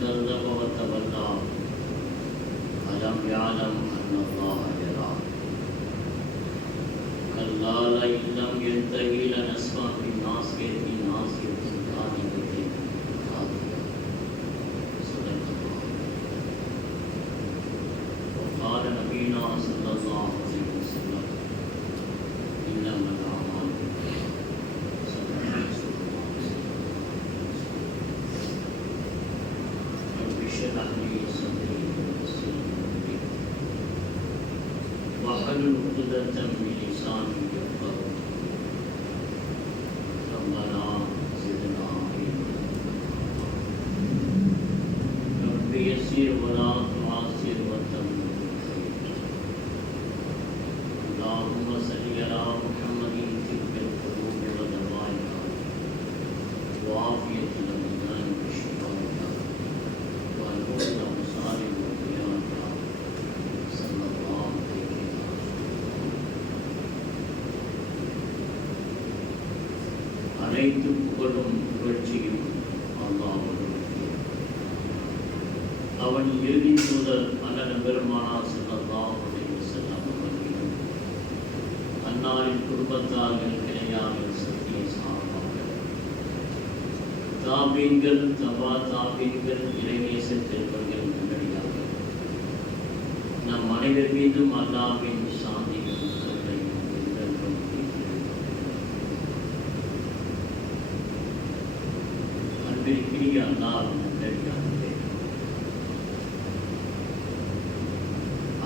كذب وتولى ألم يعلم أن الله يرى كلا لئن لم ينته لنسفعا بالناصية كاذبة خاطئة صدق الله. وقال نبينا صلى الله عليه وسلم إنما الأعمال اشرح لي صدري ويسر لي أمري واحلل عقدة من لساني يفقهوا ربنا زدنا علما رب يسر ولا تعسر وتمم بالخير اللهم صل على محمد طب القلوب ودوائها وعافية الأبدان وشفائها والهدى وصالح وضياءها صلى الله عليه وسلم. அனைத்து புகழும் புகழ்ச்சியும் அல்லாஹ்வுக்கே. அவன் இறுதி தூதர் அண்ணன் பெருமானார் ஸல்லல்லாஹு அலைஹி வஸல்லம் அவர்களும் அன்னாரின் குடும்பத்தார்கள் கிளையார்கள் சத்திய சஹாபாக்கள் தாபீன்கள் தபா தாபீன்கள் இறைநேச செல்வர்கள் நல்லடியார்கள் நம் அனைவர் மீதும் அல்லாஹ்வின் சாந்தியும் கருணையும் என்றென்றும் அன்பிற்கினிய அல்லாஹ் நல்லடியார்களே,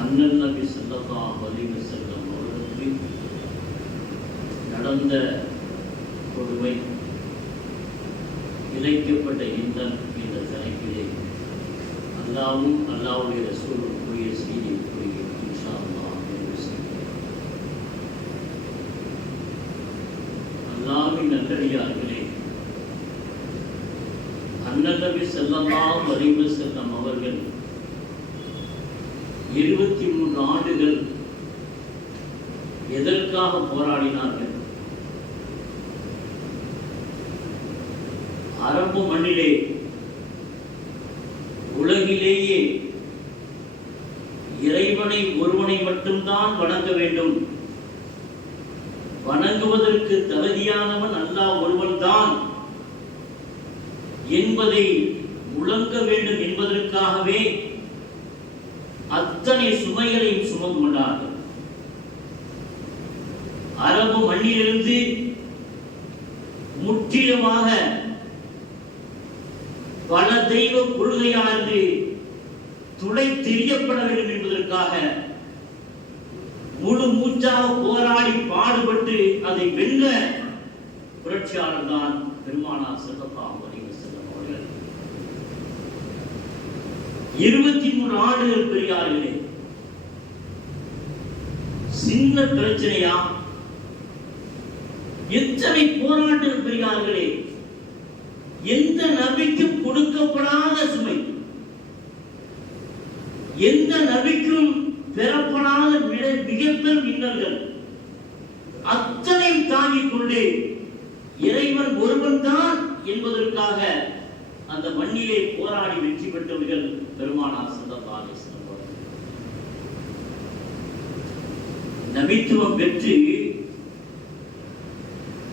அண்ணல் நபி ஸல்லல்லாஹு அலைஹி வஸல்லம் அவர்களுக்கு நடந்த கொடுமை இழைக்கப்பட்ட இன்னல் என்ற தலைப்பிலே அல்லாஹ்வும் அல்லாஹ்வுடைய ரசூலும் கூறிய செய்தியை கூறிய இன்ஷா அல்லாஹ் என்று செய்கிறேன். அல்லாஹ்வின் நல்லடியார்களே, அண்ணல் நபி ஸல்லல்லாஹு அலைஹி வஸல்லம் அவர்கள் 23 ஆண்டுகள் எதற்காக போராடினார்கள்? அரபு மண்ணிலே உலகிலேயே இறைவனை ஒருவனை மட்டும்தான் வணங்க வேண்டும், வணங்குவதற்கு தகுதியானவன் அல்லாஹ் ஒருவன்தான் என்பதை முழங்க வேண்டும் என்பதற்காகவே அத்தனை சுமைகளையும் சுமந்து கொண்டார்கள். அரபு மண்ணிலிருந்து முற்றிலுமாக பல தெய்வ கொள்கையானது துடை தெரியப்பட வேண்டும் என்பதற்காக முழு மூச்சாக போராடி பாடுபட்டு அதை வென்ற புரட்சியாளர் தான் பெருமானார் ஸல்லல்லாஹு அலைஹி வஸல்லம் அவர்கள். 23 ஆண்டுகள் பெரியார்களே, சின்ன பிரச்சனையா? எத்தனை போராட்டங்கள் பெரியார்களே! எந்த நபிக்கும் கொடுக்கப்படாத சுமை, எந்த நபிக்கும் பெறப்படாத மிகப்பெரும் இன்னல்கள் அத்தனையும் தாங்கிக் கொண்டு இறைவன் ஒருவன் தான் என்பதற்காக அந்த மண்ணிலே போராடி வெற்றி பெற்றவர்கள் பெருமானார் ஸல்லல்லாஹு அலைஹி வஸல்லம் அவர்கள். நபித்துவம் பெற்று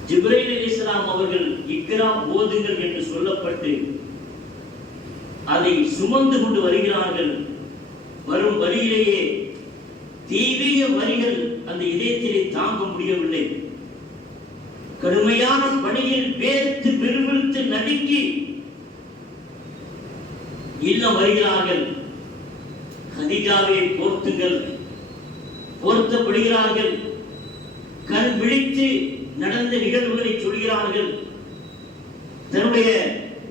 ஜிப்ரீல் அலைஹிஸ்ஸலாம் அவர்கள் இக்ரா ஓதுங்கள் என்று சொல்லப்பட்டு அதை சுமந்து கொண்டு வருகிறார்கள். வரும் வழியிலேயே தீவிர வரிகள் அந்த இதயத்திலே தாங்க முடியவில்லை. கடுமையான பணியில் வேர்த்து விறுவிறுத்து நடுங்கி இல்லம் வருகிறார்கள். கதீஜாவை போர்த்துங்கள், போர்த்தப்படுகிறார்கள். கண் விழித்து நடந்த நிகழ்வுகளை சொல்கிறார்கள். தன்னுடைய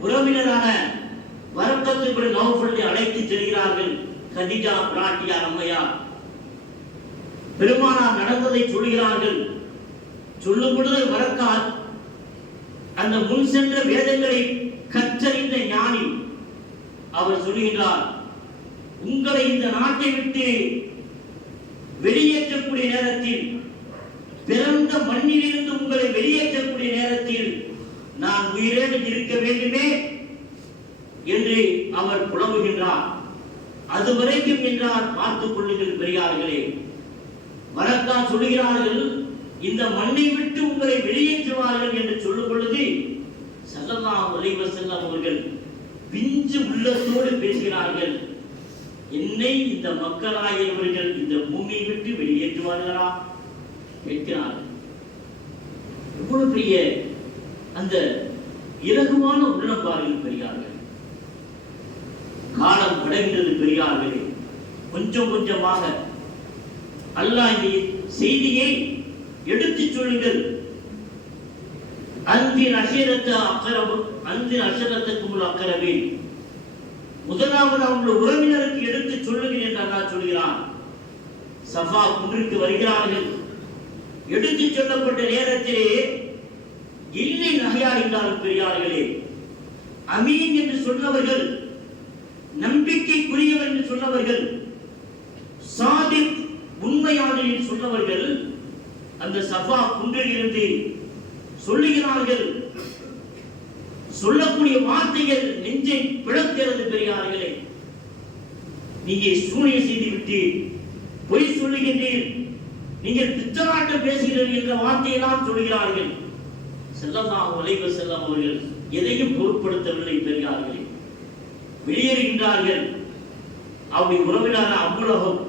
உறவினரான வரக்கத்து பின் நௌஃபலை அழைத்து செல்கிறார்கள். கதீஜா பிராட்டியார் அம்மையார் பெருமானார் நடந்ததை சொல்கிறார்கள். சொல்லும் பொழுது வரக்காத் அந்த முன் சென்ற வேதங்களை கற்றறிந்த ஞானி அவர் சொல்கிறார், உங்களை இந்த நாட்டை விட்டு வெளியேற்றக்கூடிய நேரத்தில், பிறந்த மண்ணிலிருந்து உங்களை வெளியேற்றக்கூடிய நேரத்தில் நான் உயிரோடு இருக்க வேண்டுமே என்று அவர் புலம்புகின்றார். அதுவரைக்கும் என்றார் பார்த்துக் கொள்ளுங்கள் பெரியார்களே. வழக்கால் சொல்லுகிறார்கள், இந்த மண்ணை விட்டு உங்களை வெளியேற்றுவார்கள் என்று சொல்லும் பொழுது ஸல்லல்லாஹு அலைஹி வஸல்லம் அவர்கள் பிஞ்சு உள்ளத்தோடு பேசுகிறார்கள், என்னை இந்த மக்களாகியவர்கள் இந்த பூமியை விட்டு வெளியேற்றுவார்களா கேட்கிறார்கள். எவ்வளவு பெரிய அந்த இலகுவான உள்ளம் பாருங்கள் பெரியார்கள். காலம் கடந்தது பெரியார்களே. கொஞ்சம் கொஞ்சமாக அல்லாஹ் இந்த செய்தியை எடுத்து சொல்லுங்கள். அன்பின் அஷரத்து அக்கரவு அன்பின் அஷரத்துக்கும் அக்கரவே, முதலாவது அவங்களுடைய உறவினருக்கு எடுத்து சொல்லுங்கள் என்று அல்லாஹ் சொல்கிறான். சஃபா குன்றிற்கு வருகிறார்கள். எடுத்து சொல்லப்பட்ட நேரத்திலே இல்லை நகையாடுகிறார்கள் பெரியார்களே. அமீன் என்று சொன்னவர்கள், நம்பிக்கைக்குரியவர் என்று சொன்னவர்கள், சாதிக் உண்மையாளர் என்று சொன்னவர்கள் அந்த சஃபா குன்றில் இருந்து சொல்லுகிறார்கள். சொல்லக்கூடிய வார்த்தைகள் நெஞ்சை பிளக்கிறது பெரியார்களே. நீங்கள் சூனிய செய்து விட்டு பொய் சொல்லுகின்றீர், நீங்கள் பித்தலாட்டம் பேசுகிறீர்கள் என்ற வார்த்தையெல்லாம் சொல்கிறார்கள். ஸல்லல்லாஹு அலைஹி வஸல்லம் அவர்கள் எதையும் பொருட்படுத்தவில்லை பெரியார்களே. வெளியேறுகின்றார்கள். அவருடைய உறவினர் அபூலஹப்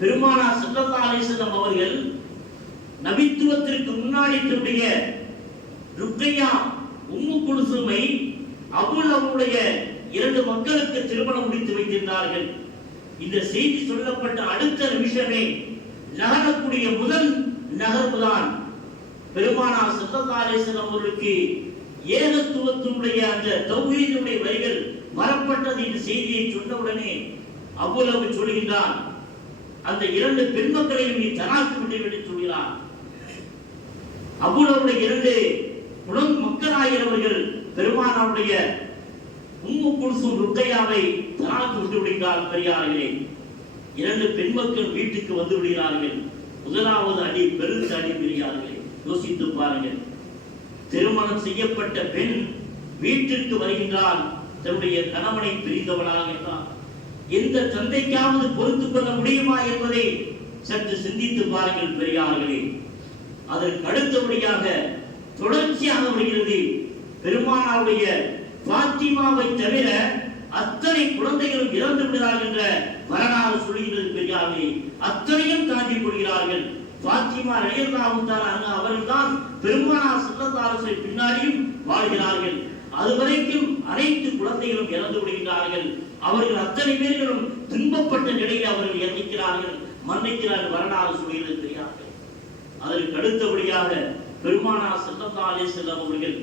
பெருமானார் ஸல்லல்லாஹு அலைஹி வஸல்லம் அவர்கள் நபித்துவத்திற்கு முன்னாடி தன்னுடைய ருக்கையா உம்மு குல்சுமை அபூலஹபுடைய 2 மக்களுக்கு திருமணம் முடித்து வைத்திருந்தார்கள். இந்த செய்தி சொல்லப்பட்ட அடுத்த நிமிஷமே நகரக்கூடிய முதல் நகர்வுதான் பெருமானார் ஸல்லல்லாஹு அலைஹி வஸல்லம் அவர்களுக்கு ஏகத்துவத்தினுடைய அந்த தௌஹீதுடைய வரிகள் வரப்பட்டது என்ற செய்தியை சொன்னவுடனே அபூலஹப் சொல்கின்றான், அந்த 2 பெண் மக்களையும் நீ தலாக்கு விட்டு என்று சொல்கிறான். அபூலஹபுடைய 2 உடன் மக்களாகிறவர்கள் பெருமானாருடைய உம்மு குல்சும் ருக்கையாவை தலாக்கு விட்டு விடுகிறார் பெரியார்களே. 2 பெண் மக்கள் வீட்டுக்கு வந்து விடுகிறார்கள். முதலாவது அடி பெருத்த அடி பெரியார்களே. யோசித்து பாருங்கள். திருமணம் செய்யப்பட்ட பெண் வீட்டிற்கு வருகின்றால் தன்னுடைய கணவனை பிரிந்தவளாக என்றார். எந்த தந்தைக்காவது பொறுத்துக் கொள்ள முடியுமா என்பதை சற்று சிந்தித்து பாருங்கள் பெரியார்களே. அதற்கு அடுத்தபடியாக தொடர்ச்சியாக வருகிறது. பெருமானாருடைய பாத்திமாவை தவிர அத்தனை குழந்தைகளும் இறந்து விடுகிறார்கள் என்ற வரலாறு சொல்கிறது பெரியார்களே. அத்தனையும் தாண்டி கொள்கிறார்கள். பாத்திமா ரலியல்லாஹு தஆலா அன்ஹா அவர்கள்தான் பெருமானார் ஸல்லல்லாஹு அலைஹி வஸல்லம் பின்னாடியும் வாழ்கிறார்கள். அதுவரைக்கும் அனைத்து குழந்தைகளும் இறந்து விடுகிறார்கள். அவர்கள் அத்தனை பேர்களும் துன்பப்பட்ட நிலையில் அவர்கள் இறக்கிறார்கள், மன்னிக்கிறார்கள். வரலாறு சொல்கிறது பெரியார்கள். அதற்கு அடுத்தபடியாக பெருமானார் ஸல்லல்லாஹு அலைஹி வஸல்லம் அவர்கள்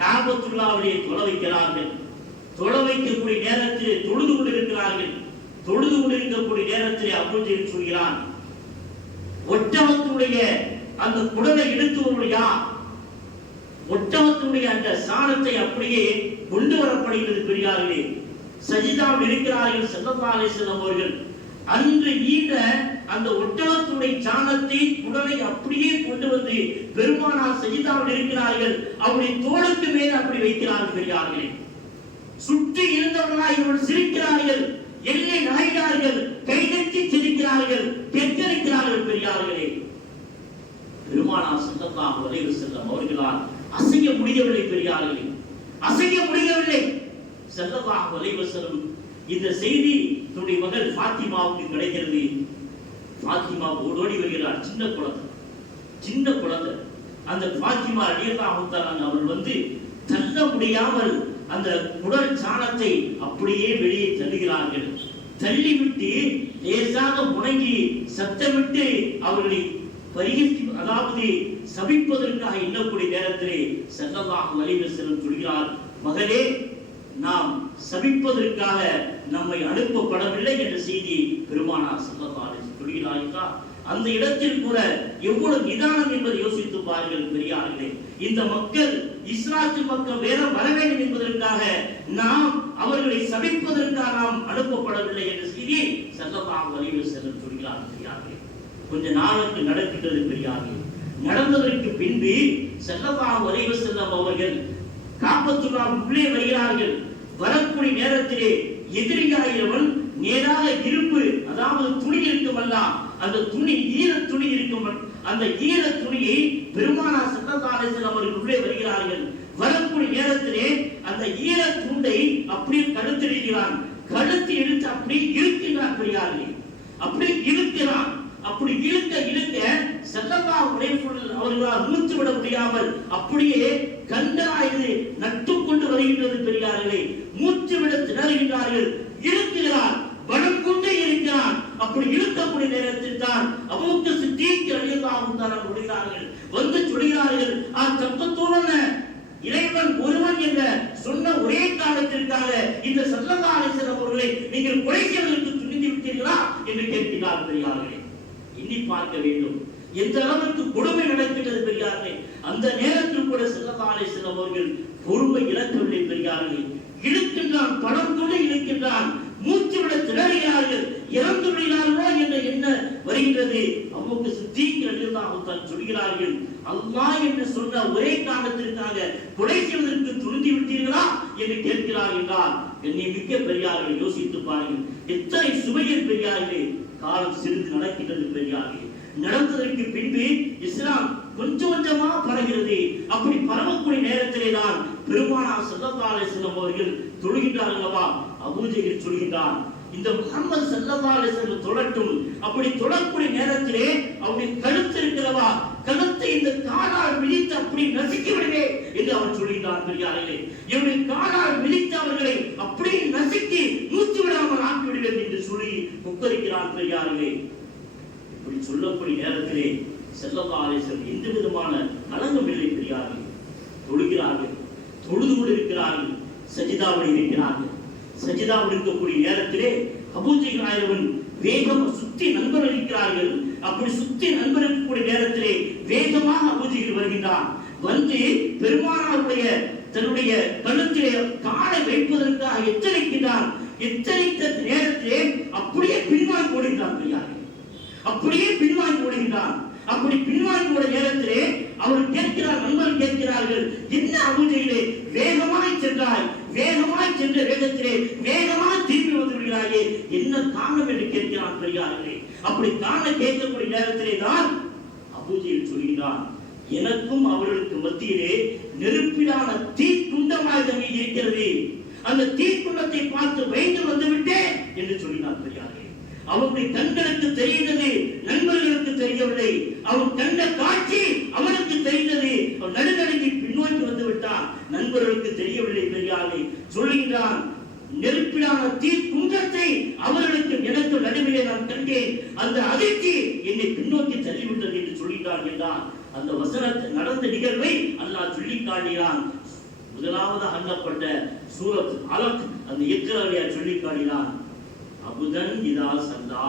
காபத்துல்லாஹ்வை தொழ வைக்கிறார்கள். தொழ வைக்கக்கூடிய நேரத்திலே தொழுது கொண்டிருக்கிறார்கள். தொழுது கொண்டிருக்கக்கூடிய நேரத்திலே அபூஜஹல் சொல்கிறான், ஒட்டகத்துடைய அந்த குடலை எடுத்துவர்கள் யார்? ஒட்டகத்துடைய அந்த சாணத்தை அப்படியே கொண்டு வரப்படுகிறது பெரியார்களே. சஜிதாவில் இருக்கிறார்கள் ஸல்லல்லாஹு அலைஹி வஸல்லம் அவர்கள். அன்று ஈண்ட அந்த ஒட்டகத்துடைய சாணத்தை குடலை அப்படியே கொண்டு வந்து பெருமானார் சஜிதாவில் இருக்கிறார்கள். அவருடைய தோளுக்கு மேல் அப்படி வைக்கிறார்கள் பெரியார்களே. சுற்றி இருந்தவர்களாக இவர்கள் சிரிக்கிறார்கள், எல்லை நாய்கிறார்கள், கைதட்டி சிரிக்கிறார்கள், பெற்றெடுக்கிறார்கள் பெரியார்களே. பெருமானார் ஸல்லல்லாஹு அலைஹி வஸல்லம் அவர்களால் அசைய முடியவில்லை பெரியார்களே, அசைய முடியவில்லை. ஸல்லல்லாஹு அலைஹி வஸல்லம் இந்த செய்தி தன்னுடைய மகள் ஃபாத்திமாவுக்கு கிடைக்கிறது. ஃபாத்திமா ஓடோடி வருகிறார். சின்ன குழந்தை. அந்த ஃபாத்திமா ரலியல்லாஹு தஆலா அவர்கள் வந்து தள்ள முடியாமல் அந்த குடல் சாணத்தை அப்படியே வெளியே தள்ளுகிறார்கள். தள்ளிவிட்டு லேசாக முடங்கி சத்தமிட்டு அவர்களை பரிகரித்து, அதாவது சபிப்பதற்காக எண்ணக்கூடிய நேரத்திலே ஸல்லல்லாஹு அலைஹி வஸல்லம் சொல்கிறார், மகளே, நாம் சபிப்பதற்காக நம்மை அனுப்பப்படவில்லை என்ற செய்தி பெருமானார் ஸல்லல்லாஹு அலைஹி வஸல்லம் சொல்கிறார். அந்த இடத்தில் கூட எவ்வளவு நிதானம் என்பதை யோசித்து பாருங்கள் பெரியார்களே. இந்த மக்கள் இஸ்லாத்து மக்கள் வேற வர வேண்டும் என்பதற்காக நாம் அவர்களை சபிப்பதற்காக நாம் அனுப்பப்படவில்லை என்ற செய்தி ஸல்லல்லாஹு அலைஹி வஸல்லம் சொல்கிறார் பெரியார்களே. கொஞ்ச நாளுக்கு நடக்கின்றது பெரியார்களே. நடந்ததற்கு பின்பு ஸல்லல்லாஹு அலைஹி வஸல்லம் அவர்கள் காபத்துல்லாஹ் உள்ளே வருகிறார்கள். வரக்கூடிய நேரத்திலே எதிரியாகிறவன் நேராக இரும்பு, அதாவது துணி இருக்குமல்ல, அந்த துணி ஈர துணி இருக்கும், அந்த ஈர துணியை பெருமானார் ஸல்லல்லாஹு அலைஹி வஸல்லம் அவர்கள் உள்ளே வருகிறார்கள். வரக்கூடிய நேரத்திலே அந்த ஈர துண்டை அப்படியே கழுத்திடுகிறான். கழுத்து இழுத்து அப்படியே இழுக்கிறான் பெரியார்களே, அப்படியே இழுக்கிறான். அப்படி இழுக்க இழுக்க ஸல்லல்லாஹு அலைஹி வஸல்லம் அவர்களால் மூச்சு விட முடியாமல் அப்படியே கண்களாய் நட்டு கொண்டு வருகின்றது பெரியார்களே. மூச்சு விட திணறுகின்றார்கள். இழுக்கிறார், பலம் கொண்டே இருக்கிறான். அப்படி இழுக்கக்கூடிய நேரத்தில் தான் அபூபக்கர் சித்தீக் ரலியல்லாஹு தஆலா வருகிறார்கள். வந்து சொல்கிறார்கள், தப்பத்தோன இறைவன் ஒருவன் என்ற சொன்ன ஒரே காரணத்திற்காக இந்த ஸல்லல்லாஹு அலைஹி வஸல்லம் அவர்களை நீங்கள் கொலை செய்வதற்கு துணிந்து விட்டீர்களா என்று கேட்கிறார் பெரியார்களே. எண்ணி பார்க்க வேண்டும் எந்த அளவுக்கு கொடுமை நடக்கின்றது பெரியார்களே. அந்த நேரத்தில் கூட ஸல்லல்லாஹு அலைஹி வஸல்லம் அவர்கள் பொறுமை இழக்கவில்லை பெரியார்களே. இழுக்கின்றான், படம் கொண்டு இழுக்கின்றான், மூச்சு விட திணறுகிறார்கள். இறந்து விடுகிறார்களோ என்ற எண்ணம் வருகின்றது. அபூபக்கர் சித்தீக் ரலியல்லாஹு தஆலா சொல்கிறார்கள், அல்லாஹ் என்று சொன்ன ஒரே காரணத்திற்காக கொலை செய்வதற்கு துணிந்து விட்டீர்களா என்று கேட்கிறார் என்றால் மிக்க பெரியார்கள் யோசித்து பாருங்கள். எத்தனை சுவையில் பெரியார்களே காலம் சிறிது நடக்கின்றது பெரியார்களே. நடந்ததற்கு பின்பு இஸ்லாம் கொஞ்சம் கொஞ்சமா பரகிறது. அப்படி பரவக்கூடிய நேரத்திலே தான் பெருமானார் ஸல்லல்லாஹு அலைஹி வஸல்லம் அவர்கள் தொழுகின்றார்களவா. அபூஜஹல் சொல்கின்றான், இந்த முஹம்மது ஸல்லல்லாஹு அலைஹி வஸல்லம் தொழட்டும். அப்படி தொழக்கூடிய நேரத்திலே அவருடைய கழுத்து இருக்கிறவா, கழுத்தை இந்த காலால் மிதித்து அப்படி நசுக்கி விடுவே என்று அவன் சொல்கின்றான் பெரியார்களே. இவருடைய காலால் மிதித்து அவர்களை அப்படி நசுக்கி மூச்சு விடாமல் ஆக்கி விடுவேன் என்று சொல்லி முக்கரிக்கிறான் பெரியார்களே. இப்படி சொல்லக்கூடிய நேரத்திலே ஸல்லல்லாஹு அலைஹி வஸல்லம் எந்த விதமான கலங்கம் இல்லை பெரியார்களே. தொழுகிறார்கள், தொழுது கொண்டு இருக்கிறார்கள், சஜிதாவில் இருக்கிறார்கள். சஜிதாவில் இருக்கக்கூடிய நேரத்திலே அபூஜஹல் ஆயவன் வேகம் சுத்தி நண்பர்கள் இருக்கிறார்கள். அப்படி சுத்தி நண்பர் இருக்கக்கூடிய நேரத்திலே வேகமாக அபூஜஹல் வருகின்றான். வந்து பெருமானாருடைய தன்னுடைய கழுத்திலே காலை வைப்பதற்காக எச்சரிக்கின்றான். எச்சரித்த நேரத்திலே அப்படியே பின்வாங்கி ஓடுகின்றான் பெரியார்களே. அப்படியே பின்வாங்கி ஓடுகின்றான். அப்படி பின்வாங்கி ஓட நேரத்திலே அவர் கேட்கிறார், நண்பர்கள் கேட்கிறார்கள், என்ன அபூஜஹலே வேகமாய் சென்றாய், வேகமாய் சென்ற வேகத்திலே வேகமாய் திரும்பி வந்து விடுகிறாயே, என்ன காரணம் என்று கேட்கிறான் பெரியார்களே. அப்படி காரணம் கேட்கக்கூடிய நேரத்திலே தான் அபூஜஹல் சொல்கிறான், எனக்கும் அவர்களுக்கு மத்தியிலே நெருப்பிலான தீக்குண்டமாக இருக்கிறது. அந்த தீக்குண்டத்தை பார்த்து பயந்து வந்து விட்டேன் என்று சொல்லினார் பெரியார்களே. அவருடைய கண்களுக்கு தெரிந்தது, நண்பர்களுக்கு தெரியவில்லை. அவன் கண்ட காட்சி அவனுக்கு தெரிந்தது. அவன் நடுநடுங்கி பின்னோக்கி வந்து விட்டான். நண்பர்களுக்கு தெரியவில்லை பெரியார்களே. சொல்லுகிறான், நெருப்பிலான தீக்குண்டத்தை அவர்களுக்கு எனக்கு நடுவிலே நான் கண்டேன். அந்த அதிர்ச்சி என்னை பின்னோக்கி தள்ளிவிட்டது என்று சொல்கிறான் என்றான். அந்த வசனத்தை நடந்த நிகழ்வை அல்லாஹ் சொல்லி காட்டினான். முதலாவது அண்ணப்பட்ட சூரத் அலக் அந்த இக்ராவியா சொல்லி காட்டினான். அபுதன் இதா சல்லா,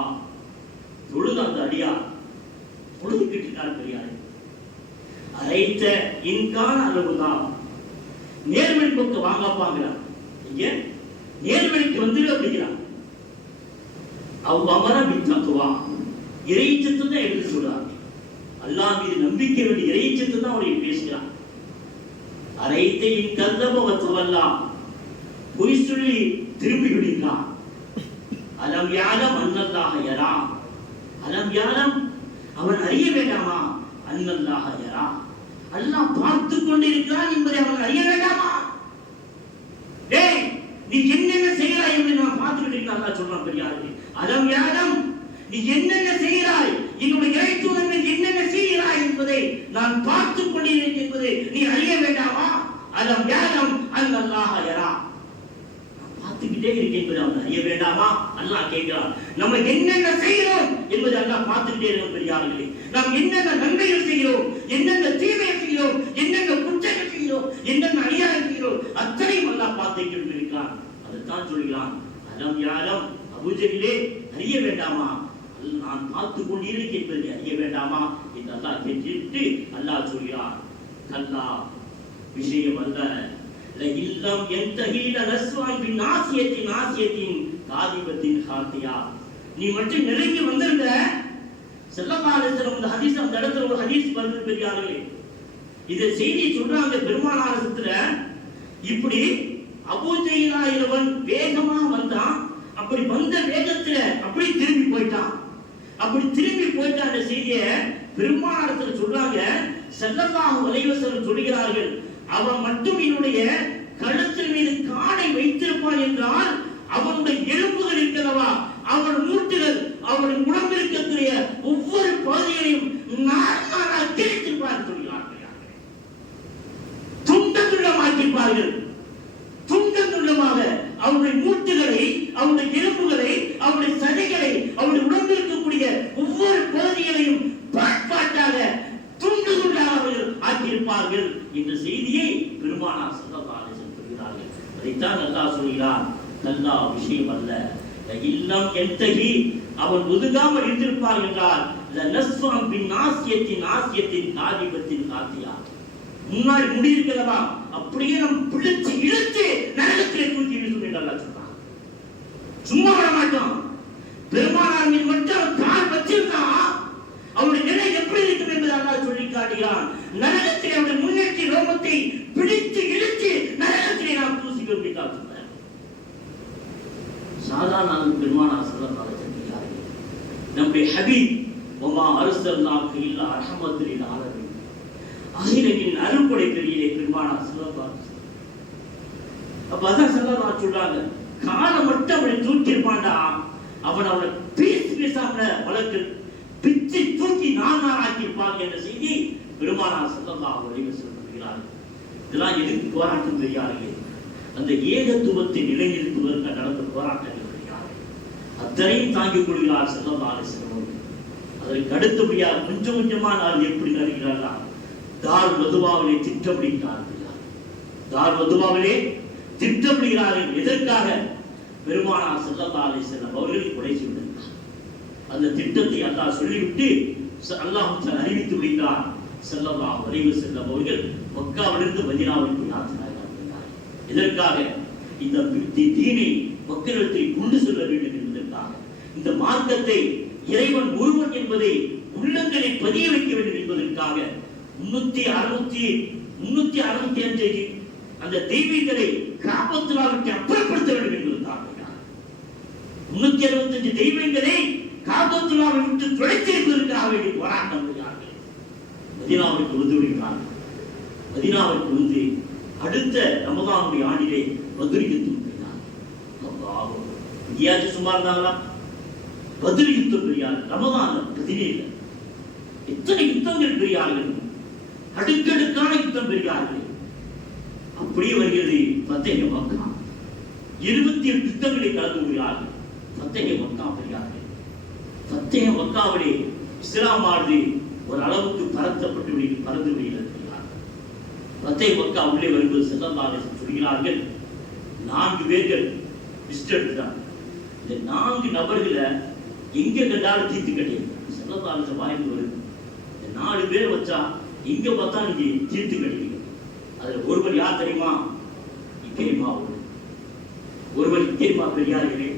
தொழுது அந்த அடியார் தொழுதுகிட்டார் பெரியார். அரைத்த இன்கான அளவுதான் நேர்வழி பக்கம் வாங்கப்பாங்கிறார். இங்க நேர்வழிக்கு வந்து அப்படிங்கிறார். அவ்வமர பித்தத்துவா, இறைச்சத்து தான் எடுத்து சொல்றார். அல்லாஹ் மீது நம்பிக்கை வேண்டிய இறைச்சத்து தான் அவரை பேசுகிறார். அரைத்த இன் கல்லபவத்தவல்லா, பொய் சொல்லி திரும்பி விடுகிறார். அலம் யாலம் அன்னல்லாஹ யரா, அலம் யாலம் அவன் அறிய வேண்டாமா, அன்னல்லாஹ யரா அல்லாஹ் பார்த்து கொண்டிருக்கிறான் என்பதை அவன் அறிய வேண்டாமா. டேய், நீ என்னென்ன செய்கிறாய் என்று நான் பார்த்துக்கிட்டு இருக்கேன் அல்லாஹ் சொல்றான் பெரியார்களே. அலம் யாலம், நீ என்னென்ன செய்கிறாய், என்னுடைய இறைத்தூதர்கள் என்னென்ன செய்கிறாய் என்பதை நான் பார்த்து கொண்டிருக்கிறேன் என்பதை நீ அறிய வேண்டாமா. அலம் யாலம் அன்னல்லாஹ யரா, பார்த்துக்கிட்டே இருக்கேன் என்பதை அவன் அறிய வேண்டாமா. அல்லாஹ் கேட்கிறான், நம்ம என்னென்ன செய்கிறோம் என்பதை அல்லாஹ் பார்த்துக்கிட்டே இருக்கோம் பெரியார்களே. நாம் என்னென்ன நன்மைகள் செய்கிறோம், என்னென்ன தீமைகள் செய்கிறோம், என்னென்ன குற்றங்கள் செய்கிறோம், என்னென்ன அநியாயம் செய்கிறோம், அத்தனையும் அல்லாஹ் பார்த்துக்கிட்டு இருக்கிறான். அதைத்தான் சொல்கிறான், அலம் யாலம், அபூஜஹலே அறிய வேண்டாமா, நான் பார்த்து கொண்டிருக்கேன் என்பதை அறிய வேண்டாமா என்று அல்லாஹ் கேட்டு அல்லாஹ் சொல்கிறான், கல்லா, விஷயம் அல்ல, லஇல்லம் யன்தஹீல நஸ்வான் பின்னாசியத்தின் நாசியத்தின் காதிபத்தின் ஹாத்தியா. நீ மட்டும் நெருங்கி வந்திருந்த ஸல்லல்லாஹு அலைஹி வஸல்லம் இந்த ஹதீஸ், அந்த இடத்துல ஒரு ஹதீஸ் வருது பெரியார்களே. இத செய்தி சொல்றாங்க பெருமானார் இடத்துல. இப்படி அபூ ஜஹிலாயிரவன் வேகமா வந்தான். அப்படி வந்த வேகத்துல அப்படி திரும்பி போயிட்டான். அப்படி திரும்பி போயிட்ட அந்த செய்தியை பெருமானாரத்துல சொல்றாங்க. ஸல்லல்லாஹு அலைஹி வஸல்லம் சொல்கிறார்கள், அவன் மட்டும் என்னுடைய கழுத்தின் மீது காலை வைத்திருப்பான் என்றால் அவனுடைய எலும்புகள் இருக்கிறவா, அவன் மூட்டுகள், அவன் உடம்பில் இருக்கக்கூடிய ஒவ்வொரு பகுதிகளையும் நாராக கிழித்திருப்பார் சொல்கிறார்கள். துண்டமாக்கியிருப்பார்கள். துண்டமாக அவனுடைய மூட்டுகளை, அவனுடைய எலும்புகளை, அவனுடைய சதைகளை, அவனுடைய உடம்பில் இருக்கக்கூடிய ஒவ்வொரு பகுதிகளையும் பாட்டாக துண்டு துண்டாக அவர்கள் ஆக்கியிருப்பார்கள் என்ற செய்தியை பெருமானார் ஸல்லல்லாஹு அலைஹி வஸல்லம் சொல்கிறார்கள். அதைத்தான் அல்லாஹ் சொல்கிறான், நல்ல விஷயம் அல்ல. இல்லம் என்தகி, அவன் ஒதுங்காமல் இருந்திருப்பார் என்றால் லனஸ்ஃபம் பின் நாசியத்தின் காதிபத்தின் காத்தியா, முன்னாடி முடியிருக்கிறதா அப்படியே நம் பிடிச்சு இழுத்து நரகத்திலே தூக்கி வீசும் என்று அல்லாஹ் சொல்றான். சும்மா விட மாட்டோம். பெருமானார் மீது மட்டும் கால் வச்சிருந்தா அவருடைய நிலை எப்படி இருக்கும் என்பதை அல்லாஹ் சொல்லி காட்டுகிறான். நரகத்திலே அவருடைய முன்னேற்றி ரோமத்தை பிடித்து இழுத்து நரகத்திலே நாம் தூசிக்க முடியாது. சாதாரண பெருமானார் ஸல்லல்லாஹு அலைஹி வஸல்லம் நம்முடைய ஹபீப் வமா அர்ஸல்னாக இல்லா ரஹ்மத்துல் லில் ஆலமீன், அகிலத்தின் அருள்கொடை பெரிய பெருமானார் ஸல்லல்லாஹு அலைஹி வஸல்லம். அப்ப அதான் ஸல்லல்லாஹு சொல்றாங்க, காலை மட்டும் அவனை தூக்கி இருப்பான்டா, அவனை பீஸாக வளர்த்து பிச்சு தூக்கி நானாக்கி இருப்பாங்க என்ற செய்தி பெருமானார் ஸல்லல்லாஹு அலைஹி வஸல்லம் சொல்கிறார்கள். இதெல்லாம் எதுக்கு போராட்டம் தெரியார்கள்? அந்த ஏகத்துவத்தை நிலைநிறுத்துவதற்கு நடந்த போராட்டங்கள் தெரியாது. அத்தனையும் தாங்கிக் கொள்கிறார் ஸல்லல்லாஹு அலைஹி வஸல்லம். அதற்கு அடுத்தபடியாக கொஞ்சம் கொஞ்சமா நான் எப்படி நடுகிறார்களா, தார் மதுவாவிலே திட்டமிடுகிறார்கள். தார் மதுவாவிலே திட்டமிடுகிறார்கள். எதற்காக? பெருமானார் ஸல்லல்லாஹு அலைஹி வஸல்லம் அவர்களை கொலை செய்வதற்காக. அந்த திட்டத்தை அல்லாஹ் சொல்லிவிட்டு அல்லாஹ் அறிவித்து விடுகிறார். ஸல்லல்லாஹு அலைஹி வஸல்லம் அவர்கள் மக்காவிலிருந்து மதீனாவுக்கு யாத்திரை. இதற்காக இந்த தீனை மக்களிடத்தில் கொண்டு செல்ல வேண்டும் என்பதற்காக, இந்த மார்க்கத்தை இறைவன் ஒருவன் என்பதை உள்ளங்களில் பதிய வைக்க வேண்டும் என்பதற்காக 365 அந்த தெய்வங்களை காபத்துல்லாஹ்வுக்கு அப்புறப்படுத்த வேண்டும் என்பதற்காக 365 தெய்வங்களை காபத்துல்லாஹ்வை விட்டு துடைத்திருப்பதற்காக வேண்டிய போராட்டம் செய்கிறார்கள். மதீனாவுக்கு வந்துவிடுகிறார்கள். மதீனாவுக்கு வந்து அடுத்த ரமதானுடைய ஆண்டிலே பத்ர் யுத்தம் பெரியார். இங்கேயாச்சும் சும்மா இருந்தாங்களா? பத்ர் யுத்தம் பெரியார். ரமதான் 17 எத்தனை யுத்தங்கள் பெரியார்கள், அடுக்கடுக்கான யுத்தம் பெரியார்கள். அப்படியே வருகிறது ஃபத்ஹ் மக்கா. 28 யுத்தங்களை கலந்து கொள்கிறார்கள். ஃபத்ஹ் மக்கா பெரியார்கள். ஃபத்ஹ் மக்காவிலே இஸ்லாமானது ஒரு அளவுக்கு பறந்து விடுகிறது. ஃபத்ஹ் மக்கா உள்ளே வரும்போது ஸல்லல்லாஹு அலைஹி வஸல்லம் சொல்கிறார்கள், 4 பேர்கள் லிஸ்ட் எடுத்தாங்க. இந்த 4 நபர்களை எங்க கண்டாலும் தீர்த்து கட்டியது. ஸல்லல்லாஹு அலைஹி வஸல்லம் வாய்ப்பு வருது, இந்த 4 பேர் வச்சா எங்க பார்த்தா நீங்க தீர்த்து கட்டிடுங்க. அதுல ஒருவர் யார் தெரியுமா? இக்ரிமா. ஒருவர் இக்ரிமா பெரியார்களே,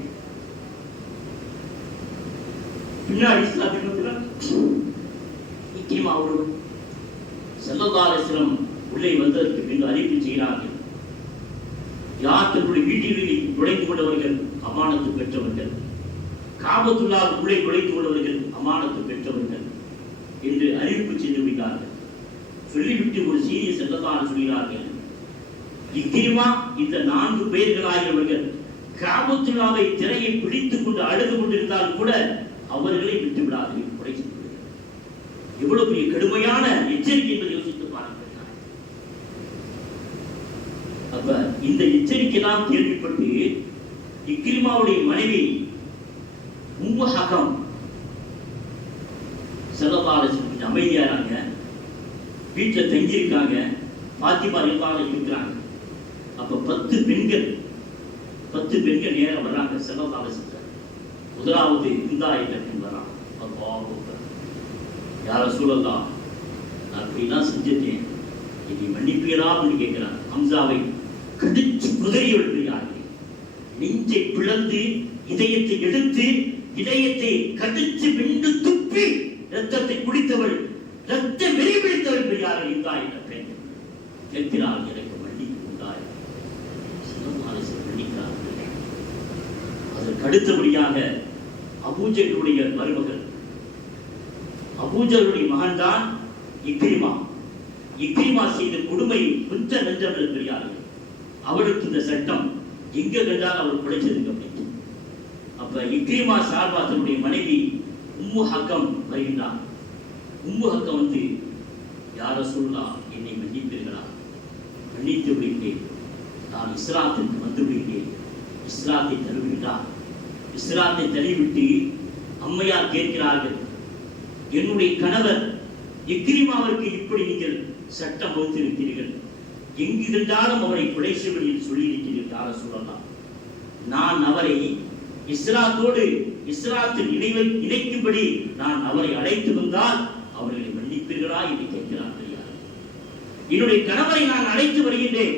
பின்னாடி இஸ்லாத்துக்கு இக்ரிமா ஒருவர். ஸல்லல்லாஹு அலைஹி வஸல்லம் உள்ளே வந்ததற்கு பின்பு அறிவிப்பு செய்கிறார்கள், யார் தன்னுடைய வீட்டில் நுழைந்து கொண்டவர்கள் அமானத்து பெற்றவர்கள், காபத்துல்லாஹ் உள்ளே நுழைந்து கொண்டவர்கள் அமானத்து பெற்றவர்கள் என்று அறிவிப்பு செய்து விட்டார்கள். சொல்லிவிட்டு ஒரு செய்தியை ஸல்லல்லாஹு சொல்கிறார்கள், இக்ரிமா இந்த 4 பேர்களாகியவர்கள் காபத்துல்லாஹ்வை திரையை பிடித்துக் கொண்டு அழுது கொண்டிருந்தால் கூட அவர்களை விட்டு விடாதீர்கள், கொலை செய்து விடுங்கள். எவ்வளவு பெரிய கடுமையான எச்சரிக்கை என்பதை யோசித்து பாருங்கள். அப்ப இந்த எச்சரிக்கை எல்லாம் கேள்விப்பட்டு இக்ரிமாவுடைய மனைவி உம்மு ஹகம் ஸல்லல்லாஹு அலைஹி வஸல்லம் அமைதியாராங்க, வீட்டில் தங்கியிருக்காங்க, பாத்திமா எல்லாரும் இருக்கிறாங்க. அப்ப 10 பெண்கள் நேரம் வர்றாங்க ஸல்லல்லாஹு அலைஹி வஸல்லம். முதலாவது இந்த ஆயத்தின் வரான், அல்லாஹ் அக்பர், யா ரசூலல்லாஹ், நான் இப்படிலாம் செஞ்சுட்டேன், இனி மன்னிப்பீரா அப்படின்னு கேட்கிறாங்க. ஹம்சாவை கடிச்சு குதறி விடுகிறார்கள். நெஞ்சை பிளந்து இதயத்தை எடுத்து இதயத்தை கடிச்சு விண்டு துப்பி ரத்தத்தை குடித்தவள், ரத்த வெறி பிடித்தவள் பெரியார்கள். இந்த பெண் கேட்கிறாள், எனக்கு மன்னிப்பு உண்டாய். அடுத்தபடியாக அபூஜலுடைய மருமகள், அபூஜலுடைய மகன்தான் இக்ரிமா. இக்ரிமா செய்த கொடுமை கொஞ்சம் நெஞ்சம் இருக்கிறார்கள். அவளுக்கு இந்த சட்டம் எங்க கண்டால் அவர் பிழைச்சதுக்கு அப்படின்னு. அப்ப இக்ரிமா சார்பா தன்னுடைய மனைவி உம்மு ஹக்கம் வருகின்றார். உம்மு ஹக்கம் வந்து, யார சொல்லலாம், என்னை மன்னிப்பீர்களா? மன்னித்து விடுகிறேன், நான் இஸ்லாத்திற்கு வந்து விடுகிறேன், இஸ்லாத்தை தருவிட்டார். இஸ்லாத்தை தள்ளிவிட்டு அம்மையார் கேட்கிறார்கள், என்னுடைய கணவர் இக்ரிமாவிற்கு இப்படி நீங்கள் சட்டம் வகுத்திருக்கிறீர்கள், எங்கிருந்தாலும் அவரை பிழைச வழியில் சொல்லியிருக்கிறீர்கள், யார சொல்லலாம். நான் அவரை இஸ்லாத்தோடு இஸ்லாத்தில் இணைக்கும்படி நான் அவரை அழைத்து வந்தால் அவர்களை மன்னிப்பீர்களா என்று கேட்கிறார்கள். என்னுடைய கணவரை நான் அழைத்து வருகின்றேன்,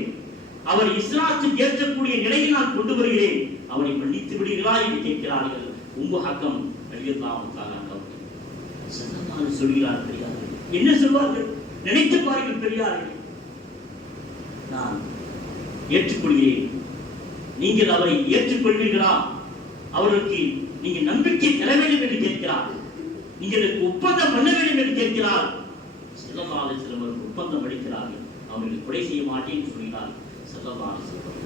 அவர் இஸ்லாத்தில் ஏற்கக்கூடிய நிலையில் நான் கொண்டு வருகிறேன், அவரை மன்னித்து விடுகிறா என்று கேட்கிறார்கள். உம்மு ஹக்கம் ரலியல்லாஹு தஆலா அவர்கள் சொல்கிறார். பெரியார்கள் என்ன சொல்வார்கள் நினைத்து பாருங்கள். பெரியார்கள், நான் ஏற்றுக்கொள்கிறேன், நீங்கள் அவரை ஏற்றுக்கொள்வீர்களா? அவருக்கு நீங்கள் நம்பிக்கை தர வேண்டும் என்று கேட்கிறார். நீங்கள் ஒப்பந்தம் பண்ண வேண்டும் என்று கேட்கிறார். ஸல்லல்லாஹு அலைஹி வஸல்லம் ஒப்பந்தம் அளிக்கிறார்கள். அவர்கள் கொலை செய்ய மாட்டேன் என்று சொல்கிறார். ஸல்லல்லாஹு அலைஹி வஸல்லம்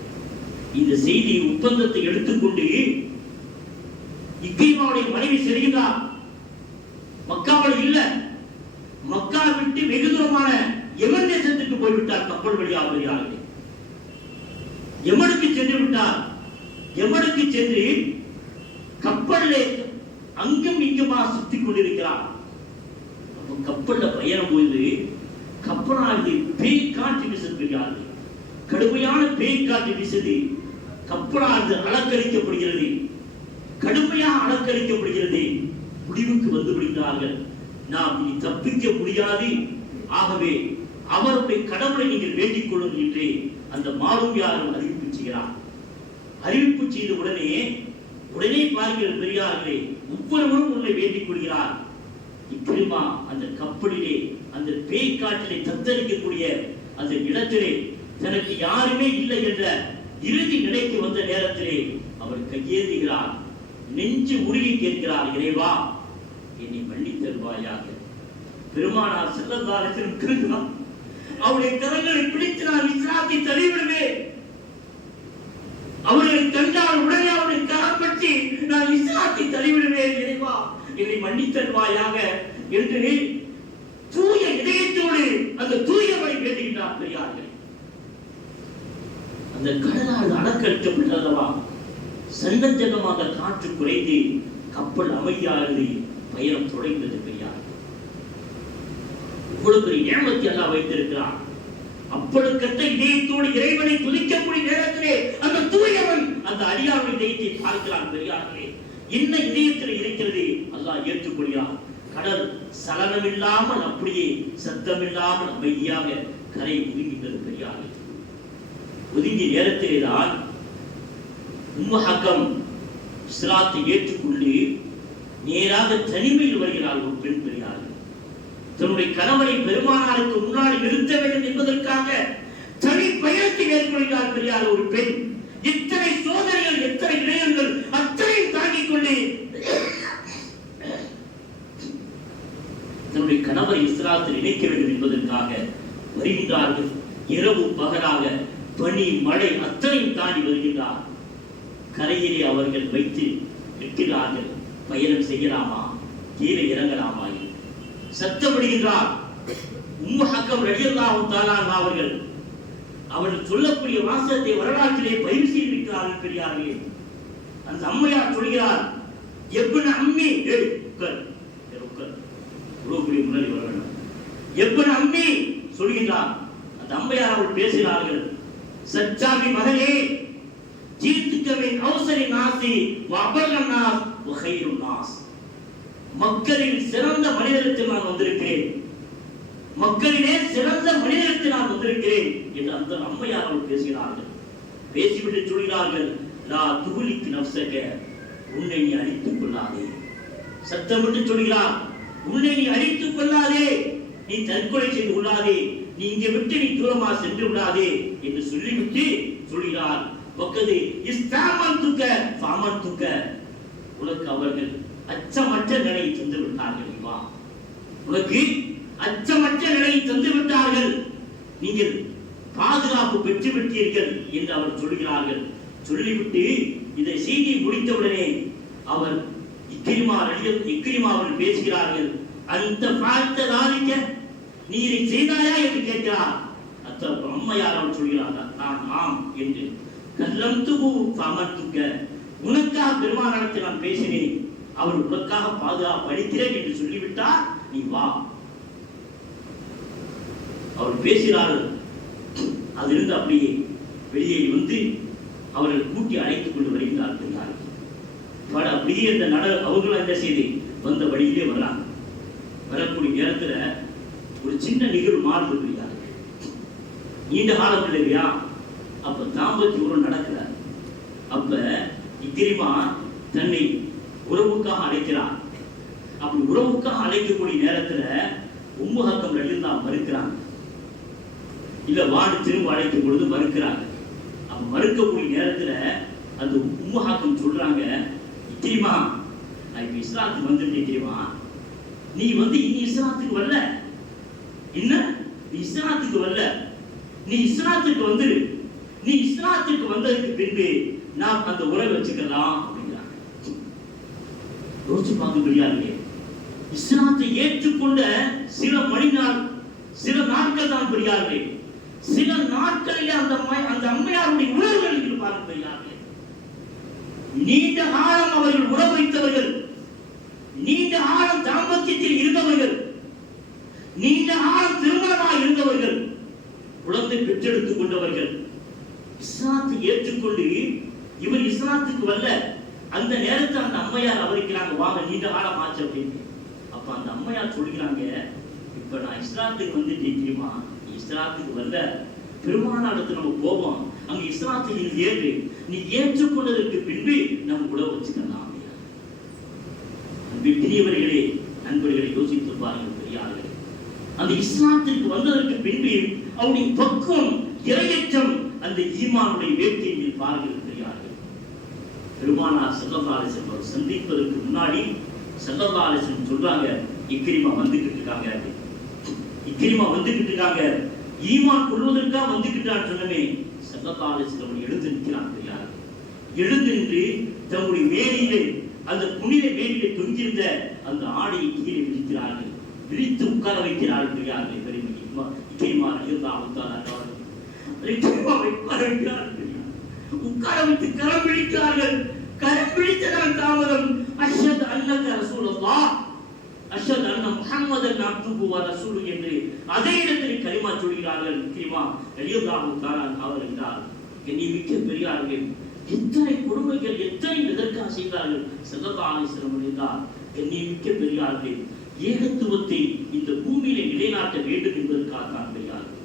இந்த செய்தி ஒப்பந்தத்தை எடுத்துக்கொண்டு இக்ரிமாவுடைய மனைவி செல்கிறார். மக்காவில் இல்ல, மக்கா விட்டு வெகு தூரமான யமன் தேசத்துக்கு போய்விட்டார். கப்பல் வழியாக வருகிறார்கள். யமனுக்கு சென்று விட்டார். யமனுக்கு சென்று கப்பல்ல அங்கும் இங்குமா சுத்திக் கொண்டிருக்கிறார். கப்பல்ல பயணம் போது கப்பலானது பேய் காற்று வீசுகிறார்கள். கடுமையான பேய் காற்று வீசுது. கப்பலானது அலங்கரிக்கப்படுகிறது, கடுமையாக அலங்கரிக்கப்படுகிறது. முடிவுக்கு வந்து விடுகிறார்கள், நாம் இனி தப்பிக்க முடியாது, ஆகவே அவருடைய கடவுளை நீங்கள் வேண்டிக் கொள்ளுங்கள் என்று அந்த மாலுமியாரும் அறிவிப்பு செய்கிறார். அறிவிப்பு செய்த உடனே பாருங்கள் பெரியார்களே, ஒவ்வொருவரும் உன்னை வேண்டிக் கொள்கிறார். இக்ரிமா அந்த கப்பலிலே அந்த பேய் காற்றிலே தத்தளிக்கக்கூடிய அந்த இடத்திலே தனக்கு யாருமே இல்லை என்ற இறுதி நிலைக்கு வந்த நேரத்திலே அவர் கையேந்துகிறார். நெஞ்சு உருகி கேட்கிறார், இறைவா என்னை மன்னித் தருவாயாக. பெருமானார் ஸல்லல்லாஹு அலைஹி வஸல்லம் கேட்கிறார், அவருடைய கரங்களை பிடித்து நான் இஸ்லாத்தை தழுவிடுவேன், அவர்களை கண்டால் உடனே அவருடைய கரம் பற்றி நான் இஸ்லாத்தை தழுவிடுவேன், இறைவா என்னை மன்னித் தருவாயாக என்று தூய இதயத்தோடு அந்த தூயவரை வேண்டுகின்றார். பெரியார்கள், அந்த கடலால் அடக்கழிக்கப்பட்டதல்லவா, சன்னஜகமாக காற்று குறைந்து கப்பல் அமைதியானது, பயணம் தொடர்ந்தது. பெரியார், இவ்வளவு பெரிய நியமத்தை அல்லாஹ் வைத்திருக்கிறார். அப்பழுக்கற்ற இதயத்தோடு இறைவனை துதிக்கக்கூடிய நேரத்திலே அந்த தூயவன் அந்த அடியாருடைய இதயத்தை பார்க்கிறான். பெரியார்களே, என்ன இதயத்தில் இருக்கிறது அல்லாஹ் ஏற்றுக்கொள்கிறார். கடல் சலனமில்லாமல் அப்படியே சத்தமில்லாமல் அமைதியாக கரை ஒதுங்கின்றது. பெரியார்களே, ஒதுங்கிய நேரத்திலே தான் உம்மு ஹக்கம் இஸ்லாத்தை ஏற்றுக்கொண்டு நேராக தனிமையில் வருகிறார். ஒரு பெண். பெரியார்கள், தன்னுடைய கணவரை பெருமானாருக்கு முன்னாடி நிறுத்த வேண்டும் என்பதற்காக தனி பயணத்தை மேற்கொள்கிறார். பெரியார், ஒரு பெண். இத்தனை சோதனைகள், எத்தனை இடையங்கள் அத்தனையும் தாங்கிக் கொண்டு தன்னுடைய கணவரை இஸ்லாத்தில் இணைக்க வேண்டும் என்பதற்காக வருகின்றார்கள். இரவு பகலாக பனி மழை அத்தனையும் தாண்டி வருகின்றார். கரையிலே அவர்கள் வைத்து நிற்கிறார்கள். பயணம் செய்யலாமா, கீழே இறங்கலாமா? சத்தமிடுகின்றார். உம்மு ஹக்கம் ரலியல்லாஹு தஆலா அவர்கள் சொல்லக்கூடிய வாசகத்தை வரலாற்றிலே பதிவு செய்திருக்கிறார்கள். பெரியார்களே, அந்த அம்மையார் சொல்கிறார், எப்ன அம்மி, முன்னாடி வர வேண்டும், எப்ன அம்மி சொல்கின்றார். அந்த அம்மையார் அவர்கள் பேசுகிறார்கள், சச்சாவி மகனே, ஜீத்துக்கவின் அவசரி நாசி வபர்லன் நாஸ் வகைருன் நாஸ். மக்களின் சிறந்த மனிதருக்கு நான் வந்திருக்கிறேன், மக்களிலே சிறந்த மனிதருக்கு நான் வந்திருக்கிறேன் என்று அந்த அம்மையார் அவர்கள் பேசுகிறார்கள். பேசிவிட்டு சொல்கிறார்கள், லா துகுலிக்கு நஃப்ஸக, உன்னை நீ அழித்துக் கொள்ளாதே. சத்தமிட்டு சொல்கிறார், உன்னை நீ அழித்துக் கொள்ளாதே, நீ தற்கொலை செய்து கொள்ளாதே, நீ இங்கே விட்டு நீ தூரமாக சென்று விடாதே என்று சொல்லிவிட்டு சொல்கிறார், வக்கது இஸ்தாமன்துக ஃபமன்துக, உனக்கு அவர்கள் அச்சமற்ற நிலையை தந்து விட்டார்கள். வா, உனக்கு அச்சமற்ற நிலையை தந்து விட்டார்கள், நீங்கள் பாதுகாப்பு பெற்று விட்டீர்கள் என்று அவர் சொல்கிறார்கள். சொல்லிவிட்டு இதை செய்தி முடித்தவுடனே அவர் இக்ரிமா அவர்கள் பேசுகிறார்கள். அந்த பார்த்ததாலிக்க, நீ இதை செய்தாயா என்று கேட்கிறார். அம்மையார் அவர் சொல்கிறார்கள், நான் ஆம் என்று. கல்லம்துகு ஃபமன்துக, உனக்காக பெருமானாரிடத்தில் நான் பேசினேன், அவர் உனக்காக பாதுகாப்பு அளிக்கிறேன் என்று சொல்லிவிட்டார், நீ வா. அவர் பேசுகிறார்கள். அதிலிருந்து அப்படியே வெளியே வந்து அவர்கள் கூட்டி அழைத்துக் கொண்டு வருகிறார்கள். அப்படியே அந்த அவர்களும் என்ன செய்தி வந்த வழியிலே வர்றாங்க. வரக்கூடிய நேரத்துல ஒரு சின்ன நிகழ்வு மாறுகிறார். நீண்ட காலம் இல்லையா, அப்ப தாம்பத்திய உறவு நடக்கிறார். அப்ப இக்ரிமா தன்னை உறவுக்காக அழைக்கிறார். அப்படி உறவுக்காக அழைக்கக்கூடிய நேரத்துல உம்மு ஹக்கம் ரலியல்லாஹு மறுக்கிறாங்க. இல்ல வாடு திரும்ப அழைக்கும் பொழுது மறுக்கிறாங்க. அப்ப மறுக்கக்கூடிய நேரத்துல அந்த உம்மு ஹக்கம் சொல்றாங்க, இக்ரிமா நான் இப்ப இஸ்லாத்துக்கு வந்துட்டேன், இக்ரிமா நீ வந்து இனி இஸ்லாத்துக்கு வரல, என்ன நீ இஸ்லாத்துக்கு வரல, நீ இஸ்லாத்துக்கு வந்துரு, நீ இஸ்லாத்துக்கு வந்ததுக்கு பின்பு நாம் அந்த உறவை வச்சுக்கலாம் அப்படிங்கிறாங்க. யோசிச்சு பார்க்க முடியாது. இஸ்லாத்தை ஏற்றுக்கொண்ட சில நாட்கள் தான் பெரியார்களே, சில நாட்களிலே அந்த அம்மையாருடைய உறவுகள் பார்க்க பெரியார்களே. நீண்ட காலம் அவர்கள் உறவு வைத்தவர்கள், நீண்ட காலம் தாம்பத்தியத்தில் இருந்தவர்கள், நீண்ட காலம் திருமணமாக இருந்தவர்கள், குழந்தை பெற்றெடுத்துக் கொண்டவர்கள், இஸ்லாத்தை ஏற்றுக்கொண்டு இவர் இஸ்லாத்துக்கு வரல. அந்த நேரத்தில் அந்த அம்மையார் அவருக்கிறாங்க, வாங்க நீண்ட காலம் ஆச்சு அப்படின்னு. அப்ப அந்த அம்மையார் சொல்கிறாங்க, இப்ப நான் இஸ்லாத்துக்கு வந்துட்டேன் தெரியுமா, இஸ்லாத்துக்கு வரல, பெருமானாருக்கு நம்ம போவோம், அங்க இஸ்லாத்தை ஏற்று நீ ஏற்றுக்கொண்டதற்கு பின்பு நம்ம உறவு வச்சுக்கலாம். பெரியவர்களே, நண்பர்களை யோசித்து பாருங்கள் பெரியார்களே, அந்த இஸ்லாத்திற்கு வந்ததற்கு பின்பு அவருடைய பக்குவம், இரையற்றம், அந்த ஈமானுடைய வேட்கையை பாருங்கள் பெரியார்கள். பெருமானார் ஸல்லல்லாஹு அலைஹி வஸல்லம் சந்திப்பதற்கு முன்னாடி ஸல்லல்லாஹு அலைஹி வஸல்லம் சொல்றாங்க, இக்ரிமா வந்துகிட்டு இருக்காங்க, இக்ரிமா வந்துகிட்டு இருக்காங்க, ஈமான் கொள்வதற்காக வந்துகிட்டான்னு சொன்னமே. ஸல்லல்லாஹு அலைஹி வஸல்லம் எழுந்து நிற்கிறாங்க பெரியார்கள். எழுந்து நின்று தம்முடைய மேனியிலே, அந்த புனித மேனியிலே தொங்கியிருந்த அந்த ஆடையை கீழே விரிக்கிறார்கள், விரித்து உட்கார வைக்கிறார்கள் பெரியார்கள். இக்ரிமா ரலியல்லாஹு தஆலா உட்கார வைத்து கரம் பிடிக்கிறார்கள். கரம் பிடித்ததான் தாமதம். அஷ்ஹது அன்னக ரசூலுல்லாஹ், அஷ்ஹது அன்ன முஹம்மதன் அப்துஹு வ ரசூலுஹு என்று அதே இடத்தில் கலிமா சொல்கிறார்கள். இக்ரிமா ரலியல்லாஹு தஆலா அவர்கள் கண்ணியமிக்க பெரியார்கள். எத்தனை கொடுமைகள், எத்தனை எதற்காக செய்தார்கள் ஸல்லல்லாஹு அலைஹி வஸல்லம் என்றால், கண்ணியமிக்க பெரியார்கள், ஏகத்துவத்தை இந்த பூமியிலே நிலைநாட்ட வேண்டும் என்பதற்காக தான் பெரியார்கள்.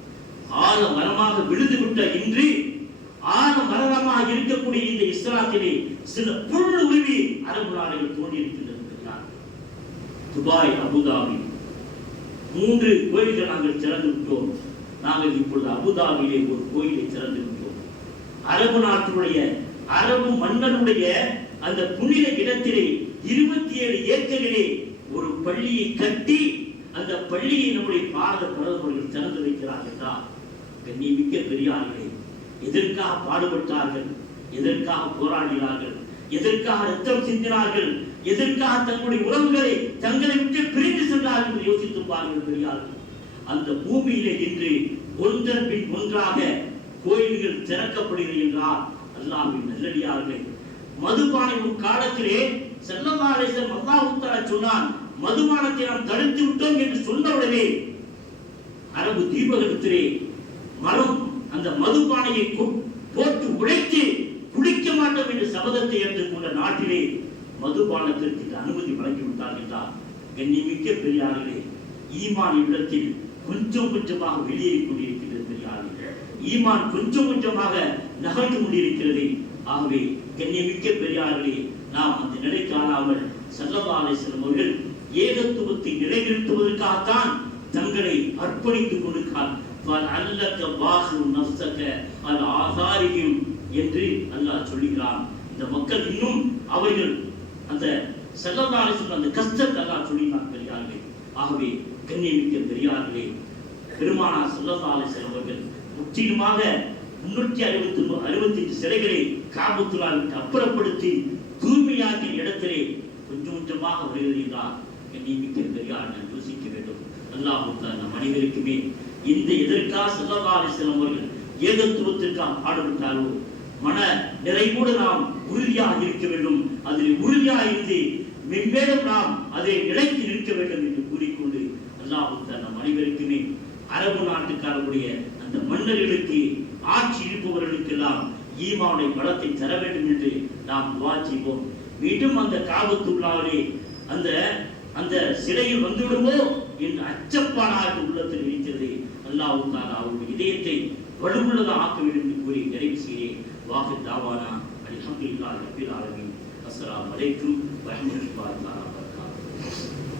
ஆழ மரமாக விழுந்துவிட்ட இன்று, ஆழ மரமாக இருக்கக்கூடிய இந்த இஸ்லாத்திலே சில புல் உருவி அரபு நாடுகள் தோன்றியிருக்கின்றது பெரியார்கள். துபாய், அபுதாபி 3 கோயில்கள் நாங்கள் திறந்து விட்டோம். நாங்கள் இப்பொழுது அபுதாபியிலே ஒரு கோயிலை திறந்து விட்டோம். அரபு நாட்டினுடைய, அரபு மன்னனுடைய அந்த புனித இடத்திலே 27 ஏக்கரிலே ஒரு பள்ளியை கட்டி, அந்த பள்ளியை நம்முடைய பாரத பிரதமர்கள் திறந்து வைக்கிறார்கள் என்றால், கண்ணியமிக்க பெரியார்களே, எதற்காக பாடுபட்டார்கள், எதற்காக போராடினார்கள், எதற்காக ரத்தம் சிந்தினார்கள், எதற்காக தங்களுடைய உறவுகளை தங்களை விட்டு பிரிந்து சென்றார்கள் என்று யோசித்து பாருங்கள் பெரியார்கள். அந்த பூமியிலே இன்று ஒன்றன் பின் ஒன்றாக கோயில்கள் திறக்கப்படுகிறது என்றால் அல்லாஹ்வின் நல்லடியார்களே, மதுபானை ஒரு காலத்திலே ஸல்லல்லாஹு அலைஹி வஸல்லம் அல்லாஹ் தஆலா சொன்னான், மதுபானத்தை நாம் தடுத்து விட்டோம் என்று சொன்னவுடனே அரபு தீபகத்திலே மரம் அந்த மதுபானையை போட்டு உடைத்து குடிக்க மாட்டோம் என்று சபதத்தை ஏற்றுக்கொண்ட நாட்டிலே மதுபானத்திற்கு அனுமதி வழங்கிவிட்டார்கள் என்றால், கண்ணியமிக்க பெரியார்களே, ஈமான் இடத்தில் கொஞ்சம் கொஞ்சமாக வெளியேறிக் கொண்டிருக்கிறது பெரியார்களே, ஈமான் கொஞ்சம் கொஞ்சமாக நகர்ந்து கொண்டிருக்கிறது. ஆகவே கண்ணியமிக்க பெரியார்களே, நாம் அந்த நிலைக்கு ஆளாமல் ஸல்லல்லாஹு அலைஹி வஸல்லம் அவர்கள் ஏகத்துவத்தை நிலைநிறுத்துவதற்காகத்தான் தங்களை அர்ப்பணித்துக் கொண்டிருக்கிறார். அல்லக பாஹு நஃப்ஸக அல் ஆசாரிஹிம் என்று அல்லாஹ் சொல்லுகிறான். இந்த மக்கள் இன்னும் அவர்கள் அந்த ஸல்லல்லாஹு அலைஹி வஸல்லம் அந்த கஷ்டத்தை அல்லாஹ் சொல்லினார் பெரியார்களே. ஆகவே கண்ணியமிக்க பெரியார்களே, பெருமானார் ஸல்லல்லாஹு அலைஹி வஸல்லம் அவர்கள் முற்றிலுமாக 365 சிலைகளை காபத்துல்லாஹ்விற்கு அப்புறப்படுத்தி தூய்மையாக்கிய இடத்திலே கொஞ்சம் கொஞ்சமாக வருகிறார். கண்ணியமிக்க பெரியார்கள் யோசிக்க வேண்டும். அல்லாஹ் நம் அனைவருக்குமே இந்த எதற்காக ஸல்லல்லாஹு அலைஹி வஸல்லம் அவர்கள் ஏகத்துவத்திற்காக பாடுபட்டாரோ மன நிறைவோடு நாம் உறுதியாக இருக்க வேண்டும். அதில் உறுதியாக இருந்து மென்மேலும் நாம் அதை நிலைத்து நிற்க வேண்டும் என்று கூறிக்கொண்டு அல்லாஹ் நம் அனைவருக்குமே அரபு நாட்டுக்காரருடைய அந்த மன்னர்களுக்கு ஆட்சி இருப்பவர்களுக்கெல்லாம் ஈமானுடைய பலத்தை தர வேண்டும் என்று நாம் துஆ செய்வோம். மீண்டும் அந்த காபத்துல்லாஹ்விலே அந்த அந்த சிலையில் வந்துவிடுமோ என்று அச்சப்பாடாக உள்ளத்தில் இருக்கிறது. அல்லாஹ் தஆலா அவருடைய இதயத்தை வலுவுள்ளதாக ஆக்க வேண்டும் என்று கூறி நிறைவு செய்கிறேன். வாஹித் தாவானா அல்ஹம்துலில்லாஹி ரப்பில் ஆலமீன். அஸ்ஸலாமு அலைக்கும் வரஹ்மத்துல்லாஹி வபரகாத்துஹு.